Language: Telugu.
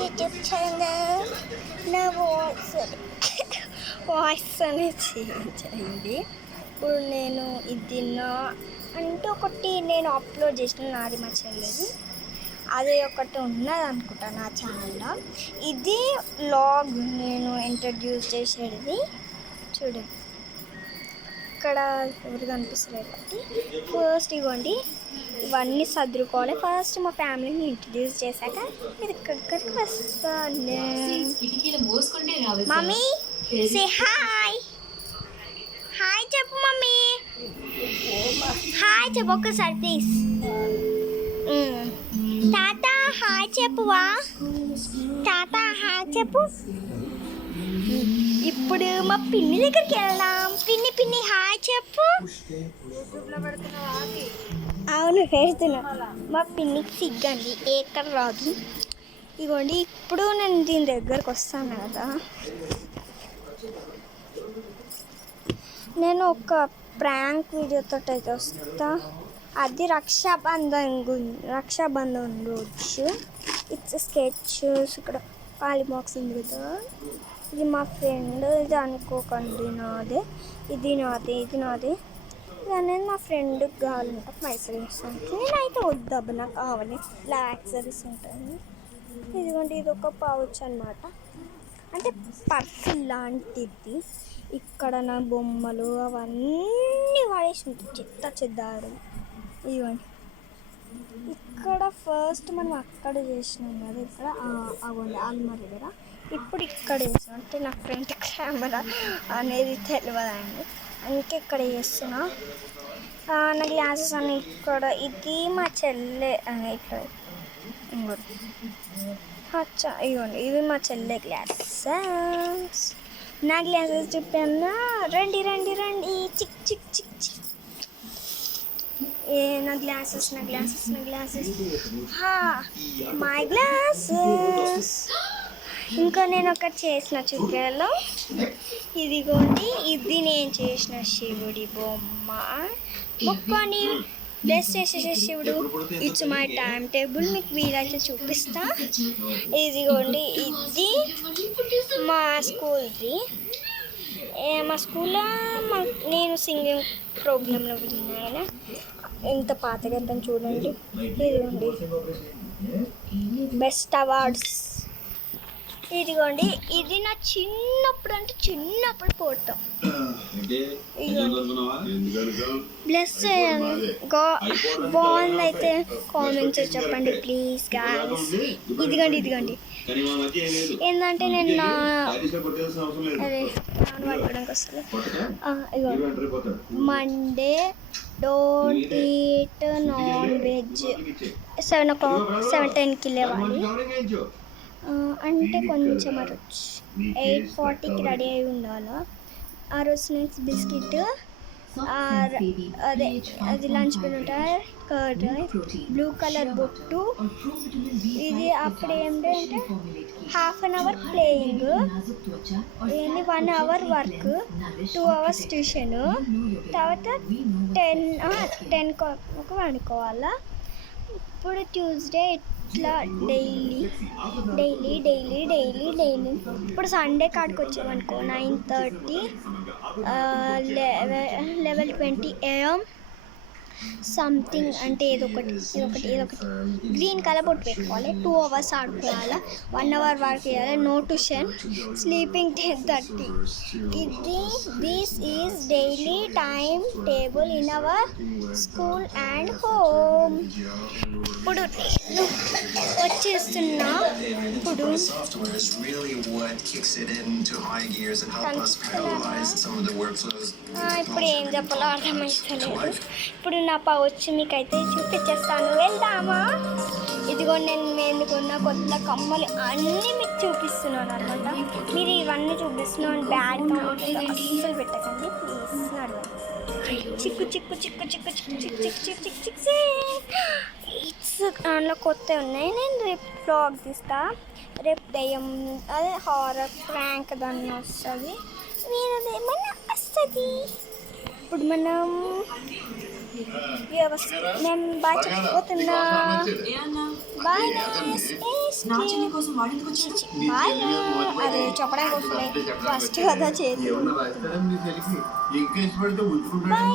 యూట్యూబ్ ఛానల్ నా వాయిస్ అనేది చేంజ్ అయింది. ఇప్పుడు నేను ఇది అంటే ఒకటి నేను అప్లోడ్ చేసిన నాది మా చెల్లెది, అది ఒకటి ఉన్నది అనుకుంటా నా ఛానల్లో. ఇది వ్లాగ్ నేను ఇంట్రడ్యూస్ చేసేది. చూడండి, ఇక్కడ ఎవరు కనిపిస్తలేదు కాబట్టి ఫస్ట్ ఇవ్వండి, ఇవన్నీ సర్దుకోవాలి. ఫస్ట్ మా ఫ్యామిలీని ఇంట్రడ్యూస్ చేశాక ఇది ఇక్కడికి వస్తాను. Mummy say hi. హాయ్ చెప్పు మమ్మీ, హాయ్ చెప్పు ఒక్కసారి ప్లీజ్. తాత హాయ్ చెప్పువా, తాత హాయ్ చెప్పు. ఇప్పుడు మా పిన్ని దగ్గరికి వెళ్దాం. పిన్ని పిన్ని హాయ్ చెప్పు. అవును పెడుతున్నా. మా పిన్నికి సిగ్గండి, ఎక్కడ రాదు. ఇగోండి, ఇప్పుడు నేను దీని దగ్గరకు వస్తాను కదా. నేను ఒక ప్రాంక్ వీడియోతో అయితే వస్తా. అది రక్షాబంధన్ రోజు. It's sketch. ఇక్కడ పాలి బాక్స్ ఉంది కదా, ఇది మా ఫ్రెండ్. ఇది అనుకోకండి నాదే, ఇది నాదే, ఇది నాదే. ఇది అనేది మా ఫ్రెండ్కి కావాలంటే పైసలు ఇస్తాను. నేనైతే వద్దబ్బా, నాకు కావాలి. ఇలా యాక్సరీస్ ఉంటుంది. ఇదిగోండి, ఇది ఒక పౌచ్ అనమాట, అంటే పర్స్ లాంటిది. ఇక్కడ నా బొమ్మలు అవన్నీ వాడేసి ఉంటాయి, చెత్త చెద్దారు. ఇవ్వండి, ఇక్కడ ఫస్ట్ మనం అక్కడ చేసినాం కదా, ఇక్కడ అవ్వండి అల్మారి దగ్గర. ఇప్పుడు ఇక్కడ చేసాం, అంటే నా ఫ్రంట్ కెమెరా అనేది తెలియదండి, అందుకే ఇక్కడ చేస్తున్నా. నా గ్లాసెస్ అన్ని ఇక్కడ. ఇది మా చెల్లె ఇక్కడ ఇంకోటి. ఇవ్వండి, ఇవి మా చెల్లె గ్లాసెస్. నా గ్లాసెస్ చెప్పాను, రండి రండి రండి. చిక్ చిక్ చిక్ చిక్. నా గ్లాసెస్ మై గ్లాసెస్. ఇంకా నేను ఒకటి చేసిన చుక్కలలో, ఇదిగోండి, ఇది నేను చేసిన శివుడి బొమ్మ. మొక్కని బ్లెస్ చేసేసే శివుడు. ఇట్స్ మై టైం టేబుల్, మీకు వీలైతే చూపిస్తా. ఇదిగోండి, ఇది మా స్కూల్ది. మా స్కూల్లో నేను సింగింగ్ ప్రోగ్రాంలో విన్నాను. ఎంత పాతగా చూడండి. ఇదిగోండి, బెస్ట్ అవార్డ్స్. ఇదిగోండి, ఇది నా చిన్నప్పుడు ఫోటో. బ్లెస్ చేయండి, బాగుంది అయితే కామెంట్స్ చెప్పండి ప్లీజ్ గాయ్స్. ఇదిగోండి ఏంటంటే నేను పట్టుకోవడానికి వస్తుంది. Monday don't eat non veg. 7:10కి లేవాలి, అంటే కొంచెం అరొచ్చు 8:40కి రెడీ అయి ఉండాలి. ఆ రోజు స్నాక్స్ బిస్కెట్, అది లంచ్ పెన్ ఉంటుంది, కర్డ్, బ్లూ కలర్ బొట్టు. ఇది అప్పుడు ఏంటంటే half an hour playing, 1 hour work, 2 hours tuition, తర్వాత 10 వండుకోవాలా. ఇప్పుడు ట్యూస్డే ఇట్లా డైలీ. ఇప్పుడు సండే కాడికి వచ్చామనుకో 9:30, 11:20 AM సంథింగ్. అంటే ఏదో ఒకటి గ్రీన్ కలర్ బొట్టు పెట్టుకోవాలి. 2 అవర్స్ ఆడుకోవాలి, 1 అవర్ వర్క్ చేయాలి, no tuition, sleeping 10:30. This is daily time table in our school and home. ఇప్పుడు వచ్చేస్తున్నా. ఇప్పుడు ఏం చెప్పాలో అర్థమవుతలేదు. ఇప్పుడు నా పౌచ్ మీకైతే చూపించేస్తాను, వెళ్దామా? ఇదిగో నేను ఎందుకున్న కొత్త కమ్మలు అన్నీ మీకు చూపిస్తున్నాను అనమాట. మీరు ఇవన్నీ చూపిస్తున్నాను, బ్యాడ్ కామెంట్ అస్సలు పెట్టకండి ప్లీజ్. చిక్కు ఇట్స్ దాంట్లో కొత్త ఉన్నాయి. నేను రేపు బ్లాగ్ తీస్తా. రేపు దయ్యం, అదే హారర్ ప్రాంక్ దాన్ని వస్తుంది, వేరేదేమన్నా వస్తుంది. ఇప్పుడు మనం నేను బాగా చెప్పిపోతున్నా. Bye bye. అదే చెప్పడానికి వస్తున్నాయి ఫస్ట్ కదా చేతి. బాయ్.